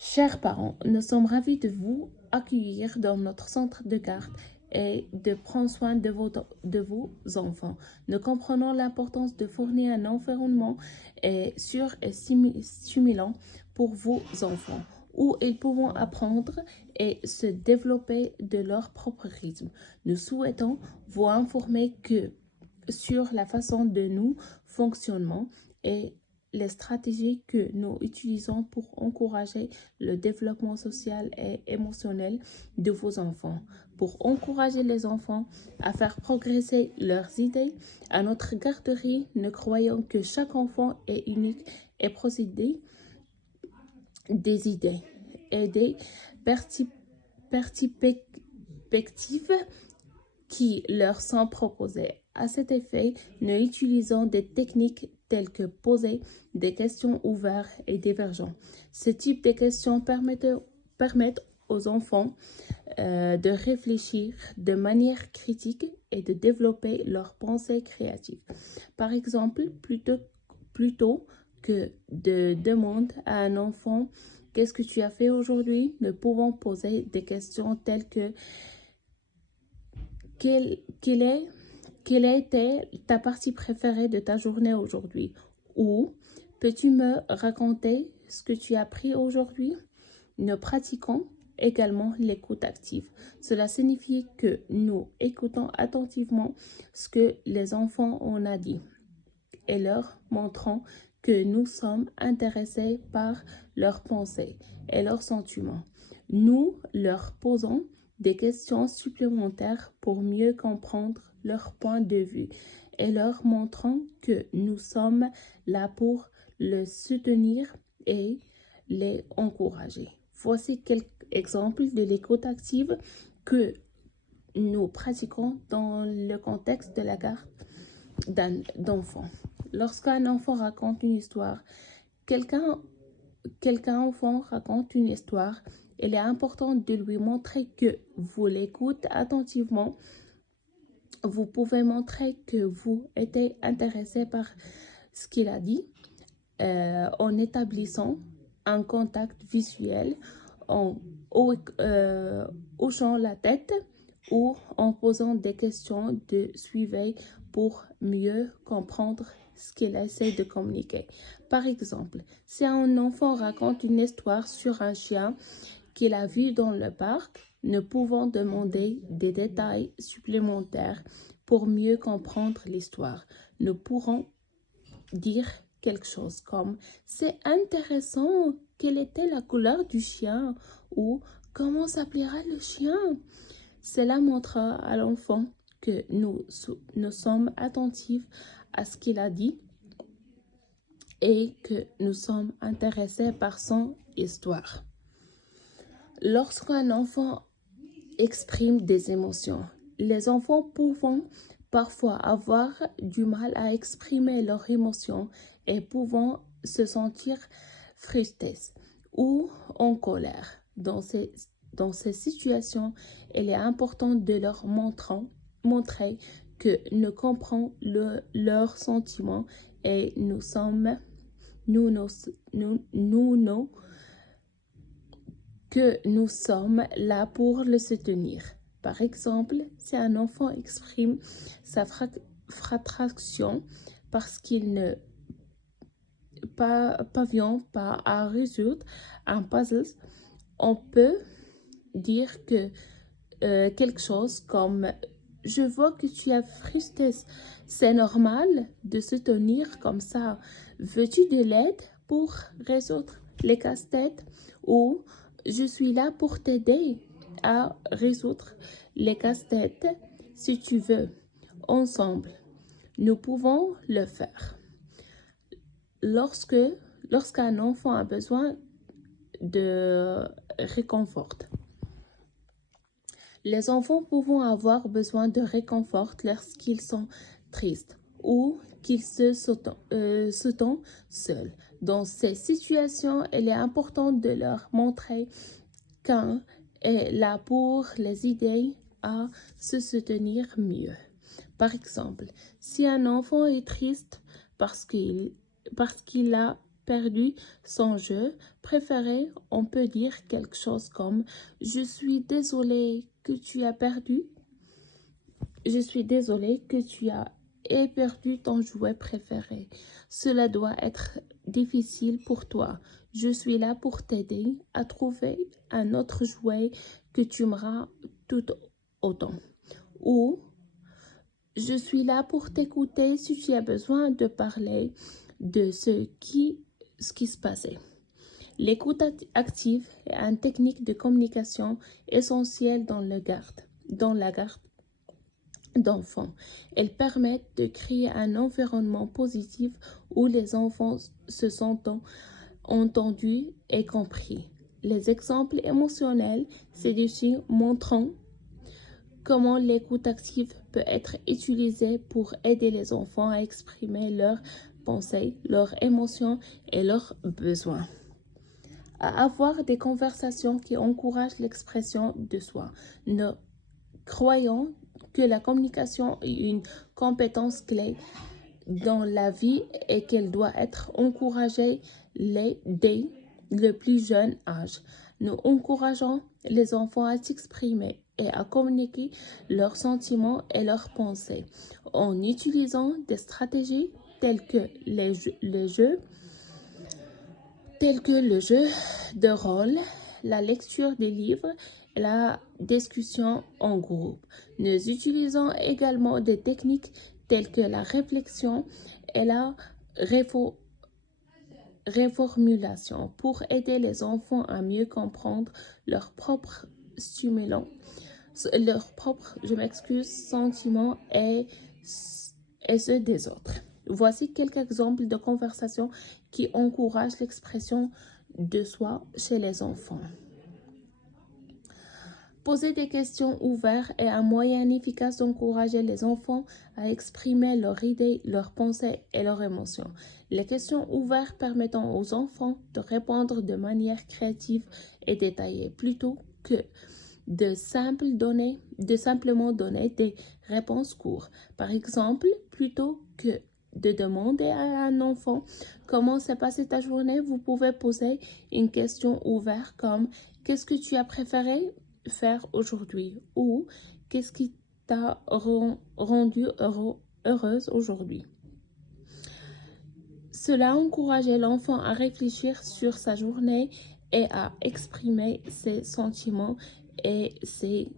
Chers parents, nous sommes ravis de vous accueillir dans notre centre de garde et de prendre soin de vos enfants. Nous comprenons l'importance de fournir un environnement sûr et stimulant pour vos enfants, où ils pourront apprendre et se développer de leur propre rythme. Nous souhaitons vous informer que sur la façon de nous fonctionnons et les stratégies que nous utilisons pour encourager le développement social et émotionnel de vos enfants. Pour encourager les enfants à faire progresser leurs idées, à notre garderie, nous croyons que chaque enfant est unique et possède des idées et des perspectives qui leur sont proposées. À cet effet, nous utilisons des techniques telles que poser des questions ouvertes et divergentes. Ce type de questions permettent aux enfants de réfléchir de manière critique et de développer leur pensée créative. Par exemple, plutôt que de demander à un enfant qu'est-ce que tu as fait aujourd'hui, nous pouvons poser des questions telles que quelle a été ta partie préférée de ta journée aujourd'hui? Ou peux-tu me raconter ce que tu as appris aujourd'hui? Nous pratiquons également l'écoute active. Cela signifie que nous écoutons attentivement ce que les enfants ont à dire et leur montrons que nous sommes intéressés par leurs pensées et leurs sentiments. Nous leur posons des questions supplémentaires pour mieux comprendre leur point de vue et leur montrons que nous sommes là pour le soutenir et les encourager. Voici quelques exemples de l'écoute active que nous pratiquons dans le contexte de la garde d'enfants. Lorsqu'un enfant raconte une histoire, quelqu'un enfant raconte une histoire, il est important de lui montrer que vous l'écoutez attentivement. Vous pouvez montrer que vous êtes intéressé par ce qu'il a dit en établissant un contact visuel, en hochant la tête ou en posant des questions de suivi pour mieux comprendre ce qu'il essaie de communiquer. Par exemple, si un enfant raconte une histoire sur un chien qu'il a vu dans le parc, nous pouvons demander des détails supplémentaires pour mieux comprendre l'histoire. Nous pourrons dire quelque chose comme « C'est intéressant, quelle était la couleur du chien ?» ou « Comment s'appellera le chien ?» Cela montrera à l'enfant que nous sommes attentifs à ce qu'il a dit et que nous sommes intéressés par son histoire. Lorsqu'un enfant exprime des émotions, les enfants pouvant parfois avoir du mal à exprimer leurs émotions et pouvant se sentir frustrés ou en colère. Dans ces situations, il est important de leur montrer que nous comprenons leurs sentiments et que nous sommes là pour le soutenir. Par exemple, si un enfant exprime sa frustration parce qu'il ne parvient pas à résoudre un puzzle, on peut dire que quelque chose comme « Je vois que tu es frustré, c'est normal de se tenir comme ça. Veux-tu de l'aide pour résoudre les casse-têtes ?» ou « Je suis là pour t'aider à résoudre les casse-têtes si tu veux. Ensemble, nous pouvons le faire. » Lorsqu'un enfant a besoin de réconfort. Les enfants pouvant avoir besoin de réconfort lorsqu'ils sont tristes ou qu'ils se sentent seuls. Dans ces situations, il est important de leur montrer qu'un est là pour les aider à se soutenir mieux. Par exemple, si un enfant est triste parce qu'il a perdu son jeu préféré, on peut dire quelque chose comme « Je suis désolé que tu as perdu ». Je suis désolé que tu aies perdu ton jouet préféré. Cela doit être difficile pour toi. Je suis là pour t'aider à trouver un autre jouet que tu aimeras tout autant. Ou je suis là pour t'écouter si tu as besoin de parler de ce qui se passait. L'écoute active est une technique de communication essentielle dans la garde d'enfants. Elles permettent de créer un environnement positif où les enfants se sentent entendus et compris. Les exemples émotionnels ci-dessus montrant comment l'écoute active peut être utilisée pour aider les enfants à exprimer leurs pensées, leurs émotions et leurs besoins. À avoir des conversations qui encouragent l'expression de soi. Nous croyons que la communication est une compétence clé dans la vie et qu'elle doit être encouragée dès le plus jeune âge. Nous encourageons les enfants à s'exprimer et à communiquer leurs sentiments et leurs pensées en utilisant des stratégies telles que le jeu de rôle, la lecture des livres et la discussion en groupe. Nous utilisons également des techniques telles que la réflexion et la réformulation pour aider les enfants à mieux comprendre leurs propres stimulants, sentiments et ceux des autres. Voici quelques exemples de conversations qui encouragent l'expression de soi chez les enfants. Poser des questions ouvertes est un moyen efficace d'encourager les enfants à exprimer leurs idées, leurs pensées et leurs émotions. Les questions ouvertes permettent aux enfants de répondre de manière créative et détaillée plutôt que de simplement donner des réponses courtes. Par exemple, plutôt que de demander à un enfant comment s'est passée ta journée, vous pouvez poser une question ouverte comme « Qu'est-ce que tu as préféré faire aujourd'hui » ou « Qu'est-ce qui t'a rendu heureuse aujourd'hui ?» Cela encourage l'enfant à réfléchir sur sa journée et à exprimer ses sentiments et ses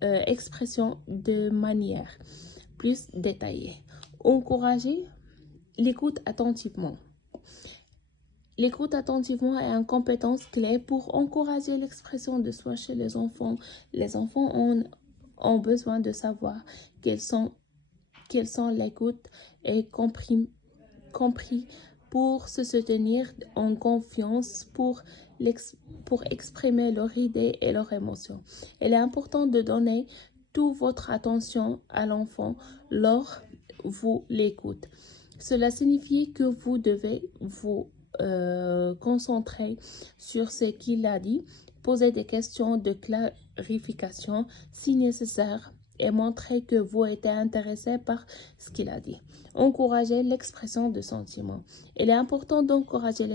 expressions de manière plus détaillée. Encourager l'écoute attentivement. L'écoute attentivement est une compétence clé pour encourager l'expression de soi chez les enfants. Les enfants ont besoin de savoir quels sont l'écoute et compris pour se soutenir en confiance, pour exprimer leurs idées et leurs émotions. Il est important de donner toute votre attention à l'enfant lors vous l'écoutez. Cela signifie que vous devez vous concentrer sur ce qu'il a dit, poser des questions de clarification si nécessaire et montrer que vous êtes intéressé par ce qu'il a dit. Encourager l'expression de sentiments. Il est important d'encourager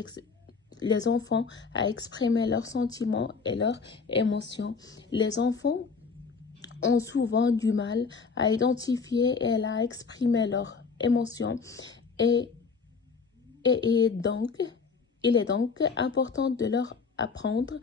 les enfants à exprimer leurs sentiments et leurs émotions. Les enfants ont souvent du mal à identifier et à exprimer leurs émotions et il est donc important de leur apprendre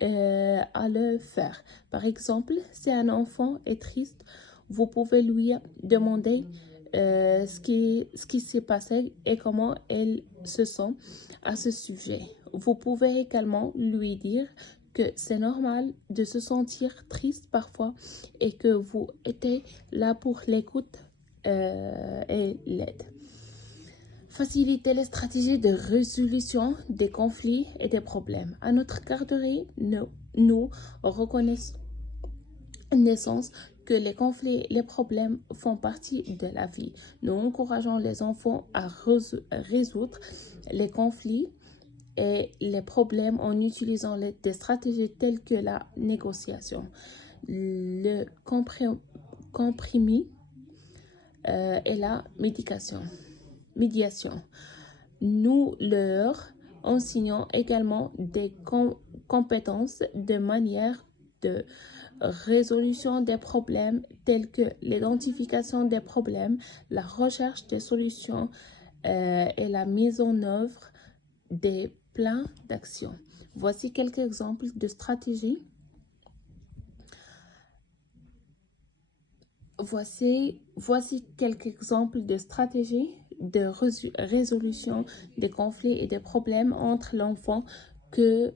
à le faire. Par exemple, si un enfant est triste, vous pouvez lui demander ce qui s'est passé et comment elle se sent à ce sujet. Vous pouvez également lui dire que c'est normal de se sentir triste parfois et que vous êtes là pour l'écoute et l'aide. Faciliter les stratégies de résolution des conflits et des problèmes. À notre garderie, nous reconnaissons que les conflits et les problèmes font partie de la vie. Nous encourageons les enfants à résoudre les conflits et les problèmes en utilisant des stratégies telles que la négociation, le compromis et la médiation. Nous leur enseignons également des compétences de manière de résolution des problèmes tels que l'identification des problèmes, la recherche des solutions et la mise en œuvre des plans d'action. Voici quelques exemples de stratégies. Voici quelques exemples de stratégies de résolution des conflits et des problèmes entre l'enfant que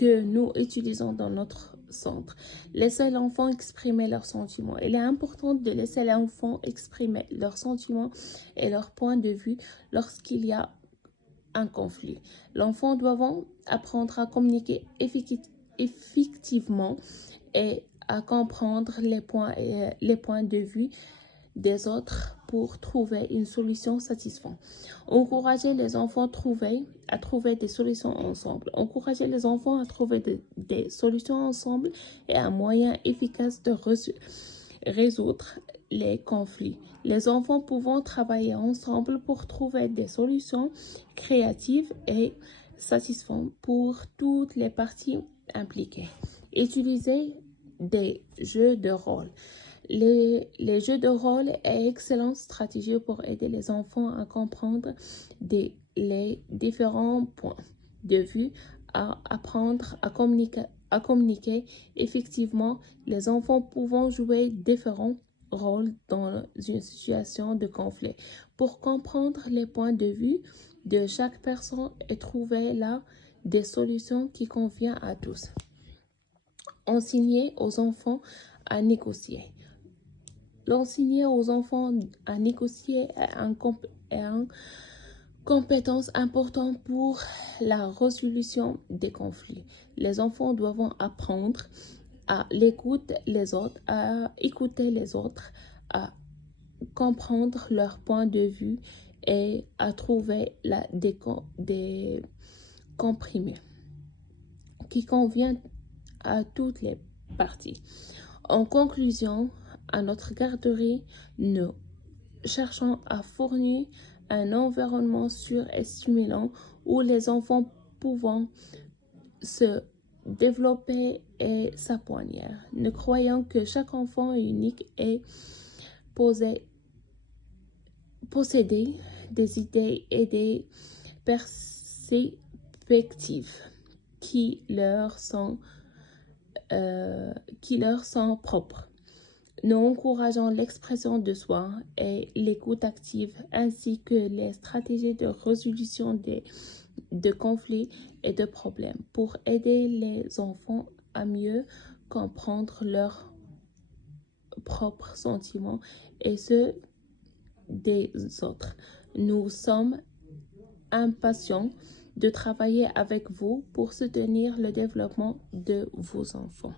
nous utilisons dans notre centre. Laissez l'enfant exprimer leurs sentiments. Il est important de laisser l'enfant exprimer leurs sentiments et leur point de vue lorsqu'il y a un conflit. L'enfant doit apprendre à communiquer effectivement et à comprendre les points de vue des autres pour trouver une solution satisfaisante. Encourager les enfants à trouver des solutions ensemble. Encourager les enfants à trouver des solutions ensemble est un moyen efficace de résoudre les conflits. Les enfants pouvant travailler ensemble pour trouver des solutions créatives et satisfaisantes pour toutes les parties impliquées. Utiliser des jeux de rôle. Les jeux de rôle est excellente stratégie pour aider les enfants à comprendre les différents points de vue, à apprendre à communiquer effectivement. Les enfants pouvant jouer différents rôles dans une situation de conflit pour comprendre les points de vue de chaque personne et trouver là des solutions qui conviennent à tous. Enseigner aux enfants à négocier. L'enseigner aux enfants à négocier est une compétence importante pour la résolution des conflits. Les enfants doivent apprendre à écouter les autres, à comprendre leur point de vue et à trouver des compromis qui conviennent à toutes les parties. En conclusion, à notre garderie, nous cherchons à fournir un environnement sûr et stimulant où les enfants pouvant se développer et s'épanouir. Nous croyons que chaque enfant est unique et posséder des idées et des perspectives qui leur sont propres. Nous encourageons l'expression de soi et l'écoute active ainsi que les stratégies de résolution de conflits et de problèmes pour aider les enfants à mieux comprendre leurs propres sentiments et ceux des autres. Nous sommes impatients de travailler avec vous pour soutenir le développement de vos enfants.